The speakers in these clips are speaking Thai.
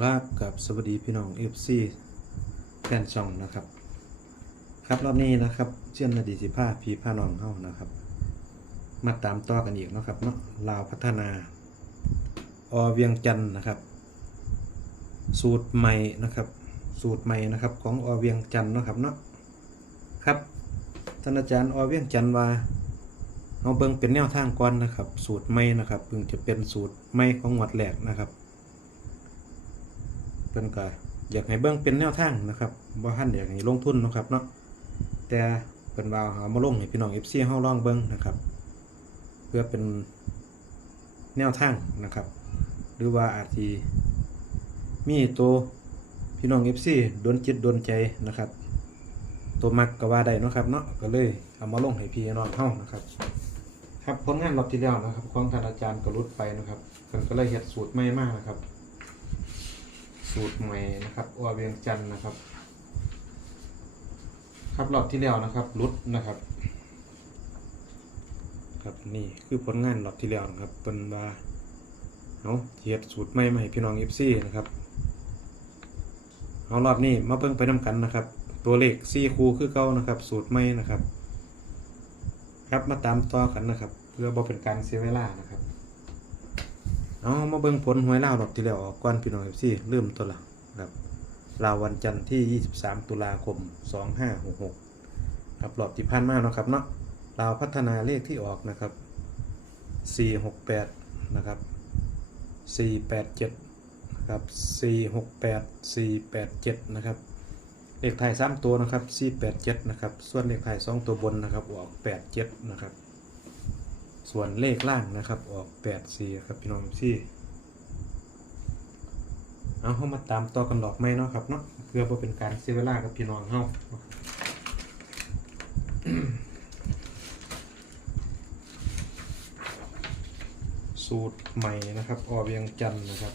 ครับกับสวัสดีพี่น้อง FC แฟนช่องนะครับ ครับรอบนี้นะครับเชื่อมนาดีสิผ้าพีผ้าน้องเฮานะครับ มาตามต่อกันอีกนะครับเนาะลาวพัฒนา อเวียงจันนะครับ สูตรใหม่นะครับ สูตรใหม่นะครับของอเวียงจันนะครับเนาะครับท่านอาจารย์อเวียงจันว่าเอาเบิ่งเป็นแนวทางก่อนนะครับ สูตรใหม่นะครับเพิ่งจะเป็นสูตรใหม่ของงวดแรกนะครับ เพิ่นก็อยากให้เบิ่งเป็นแนวทางนะครับบ่ทันอยากให้ลงทุนนะครับเนาะแต่เพิ่นว่าเอามาลงให้พี่น้อง FC เฮาลองเบิ่งนะครับ เพื่อเป็นแนวทางนะครับ หรือว่าอาจสิมีตัวพี่น้อง FC โดนจิตโดนใจนะครับ ตัวมักก็ว่าได้นะครับเนาะก็เลยเอามาลงให้พี่น้องเฮานะครับ ครับผลงานรอบที่แล้วนะครับของท่านอาจารย์ก็รุดไปนะครับเพิ่นก็เลยเฮ็ดสูตรใหม่มากนะครับ สูตรใหม่นะครับอเวียงจันนะครับ ครับรอบที่แล้วนะครับรุดนะครับ ครับนี่คือผลงานรอบที่แล้วนะครับเป็นว่าเอาเทียดสูตรใหม่มาให้พี่น้องเอฟซีนะครับเอารอบนี้มาเพิ่งไปน้ากันนะครับ ตัวเลขซี่คูคือเก่านะครับ สูตรใหม่นะครับ ครับมาตามต่อกันนะครับ เพื่อบ่เป็นการเสียเวลานะครับ เอามาเบิ่งผลหวยลาวรอบที่แล้วออกก่อนพี่น้องเอฟซีลืมตัวละครับลาววันจันทร์ที่ 23 ตุลาคม 2566ครับรอบที่ผ่านมาเนาะครับเนาะลาวพัฒนาเลขที่ออกนะครับ 468 นะครับ 487 นะครับ 468 487 นะครับ เลขไทย3ตัวนะครับ 487 นะครับ ส่วนเลขไทย2ตัวบนนะครับออก 87 นะครับ ส่วนเลขล่างนะครับ ออก8 4ครับพี่น้องพี่เอาเข้ามาตามต่อกันหลอกไหมเนาะครับเนาะเพื่อบ่เป็นการเซเวล่ากับพี่น้องเฮาสูตรใหม่นะครับอเวียงจันนะครับ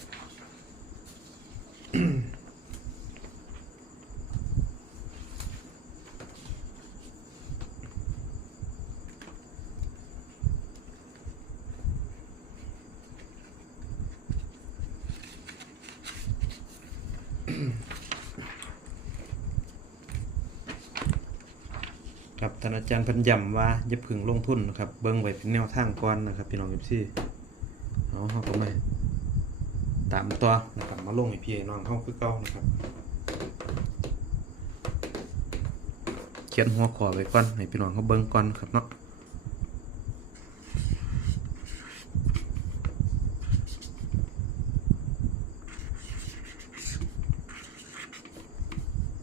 ครับท่านอาจารย์พันยำว่าอย่าพึงลงทุนนะครับ เบิ่งไว้เป็นแนวทางก่อนนะครับ พี่น้องเอฟซีเอาเฮาก็ไม่ตามตัวนะครับมาลงให้พี่น้องเฮาคือเก่านะครับ เขียนหัวข้อไว้ก่อนให้พี่น้องเขาเบิ่งก่อนครับเนาะ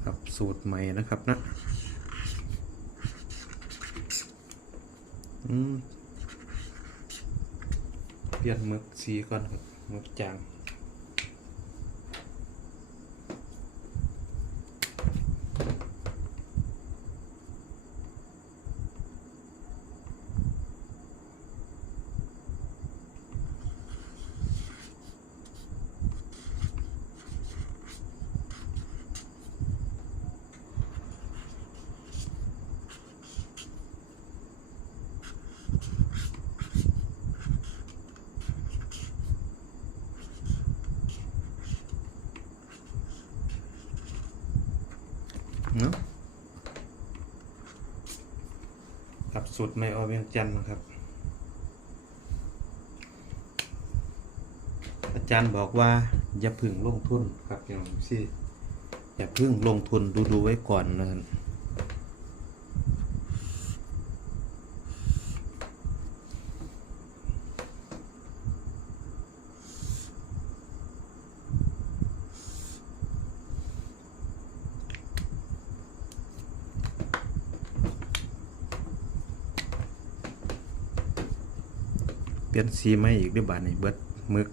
ครับสูตรใหม่นะครับนะ อืม เปลี่ยนมึกสีก่อนครับมึกจาง สูตรไม่ออเวียงจันทร์นะครับ อาจารย์บอกว่าอย่าพึ่งลงทุนครับอย่างที่อย่าพึ่งลงทุนดูดูไว้ก่อนนะครับ ลี่ยนสีไม่อีกด้วยบาทนี่เบิดมึก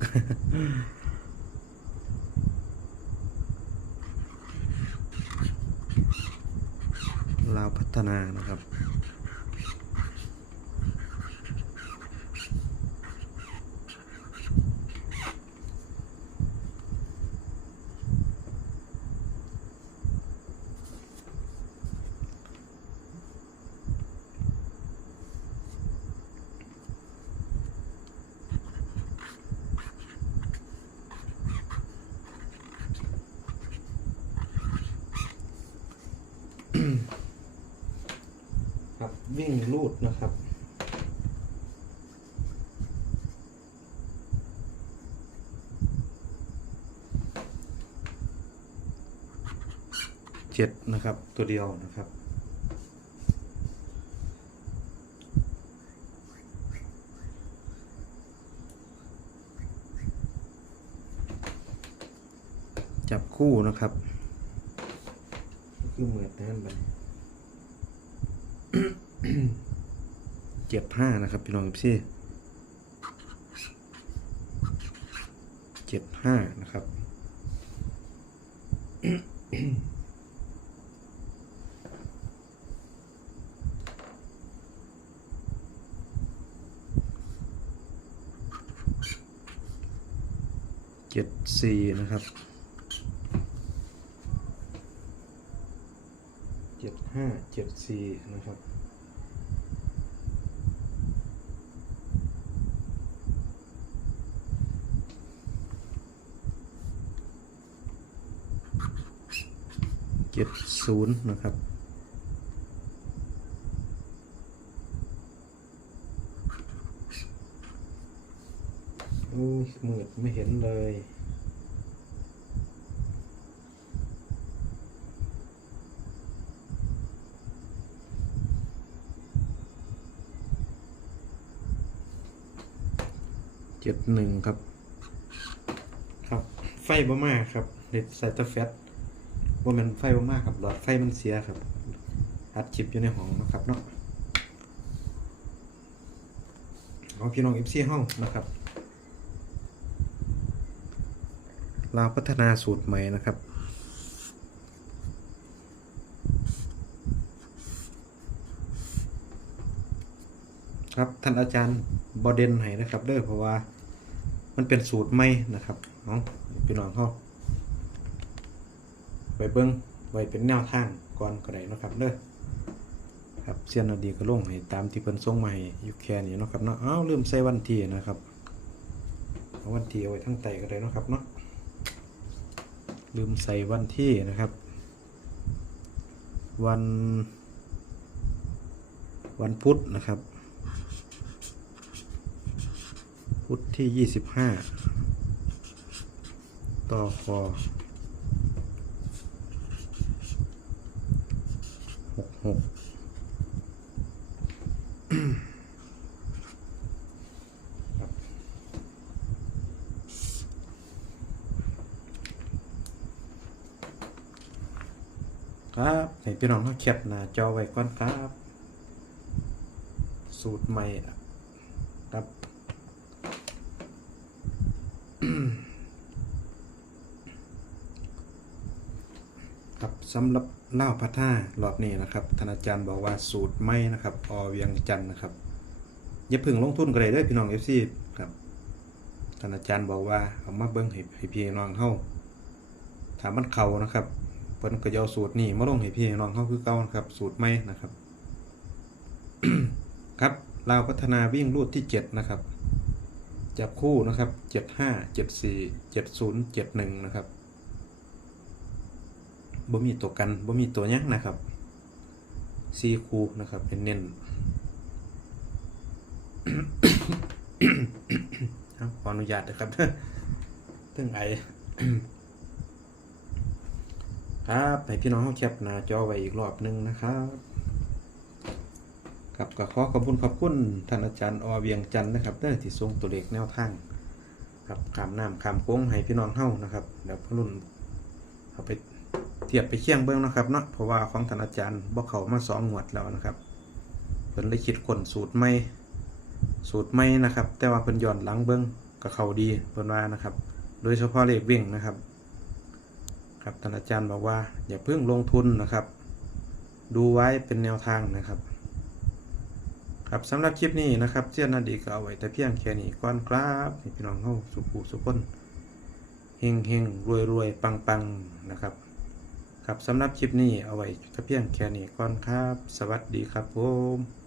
ลาวพัฒนานะครับ ค วิ่งลูดนะครับ เจ็ดนะครับตัวเดียวนะครับจับคู่นะครับ คือเหมือนนั่นไป เจ็ดห้านะครับพี่น้องพี่เจ็ดห้านะครับเจ็ดสี่นะครับเจ็ดห้าเจ็ดสี่นะครับ เจ็ดศูนย์นะครับโอ้ยมืดไม่เห็นเลยเจ็ดหนึ่งครับ ครับ ไฟบ่มากครับเด็ดใส่ตะแฟต ว่ามันไฟบ่มากครับหลอดไฟมันเสียครับอัดชิปอยู่ในห้องนะครับเนาะเอาพี่น้องเอฟซีห้องนะครับลาวพัฒนาสูตรใหม่นะครับครับท่านอาจารย์บอเดนให้นะครับเด้อเพราะว่ามันเป็นสูตรใหม่นะครับเนาะพี่น้องเขา เบิ้งไว้เป็นแนวทางก่อนก็ได้นะครับเด้อครับเสียนอดีก็ลงให้ตามที่เพิ่นส่งมาให้อยู่แค่นี้นะครับเนาะอ้าวลืมใส่วันที่นะครับเอาวันที่เอาไว้ทั้งไตก็ได้นะครับเนาะลืมใส่วันที่นะครับ วัน วันพุธนะครับ พุธที่ยี่สิบห้าต่อคอ หกครับครับให้พี่น้องเขาแคปหน้าจอไว้ก่อนครับ สูตรใหม่ครับครับสำหรับ เล่าพัฒนารอบนี้นะครับท่านอาจารย์บอกว่าสูตรไม่นะครับอเวียงจันนะครับอย่าพึ่งลงทุนกันเลยเด้อพี่น้องเอฟซีครับท่านอาจารย์บอกว่าเอามาเบิ้งให้ให้พี่น้องเฮาถามมันเขานะครับเพิ่นก็จะเอาสูตรนี้มาลงให้พี่น้องเฮาคือเก่านะครับ สูตรไม่นะครับ ครับลาพัฒนาวิ่งรูดที่เจ็ดนะครับ จับคู่นะครับเจ็ดห้าเจ็ดสี่เจ็ดศูนย์เจ็ดหนึ่งนะครับ บ่มีตัวกันบ่มีตัวยักนะครับซีคูนะครับเป็นเน้นขออนุญาตนะครับตึงไอครับให้พี่น้องเขาแคปหน้าจอไว้อีกรอบหนึงนะครับกับก็ขอขอบคุณขอบคุณท่านอาจารย์อเวียงจันทร์นะครับเด้อที่ส่งตัวเลขแนวทางครับขามน้ำขามโค้งให้พี่น้องเฮานะครับเดี๋ยวพรุ่นเอาไป ทียบไปเคียงเบิ้งนะครับเนาะเพราะว่าของท่านอาจารย์บอกเขามาสองงวดแล้วนะครับเพิ่นเลยคิดคนสูตรใหม่สูตรใหม่นะครับ แต่ว่าเพิ่นย้อนหลังเบิ้งก็เขาดีเพิ่นว่านะครับ โดยเฉพาะเลขวิ่งนะครับ ครับท่านอาจารย์บอกว่า อย่าเพิ่งลงทุนนะครับ ดูไว้เป็นแนวทางนะครับ ครับสำหรับคลิปนี้นะครับเจ้านาดีก็เอาไว้แต่เพียงแค่นี้ก่อนครับพี่น้องเฮาสุขุสุขคนเฮงเฮงรวยรวยปังปังนะครับ ครับสำหรับคลิปนี้เอาไว้ก็เพียงแค่นี้ก่อนครับ สวัสดีครับผม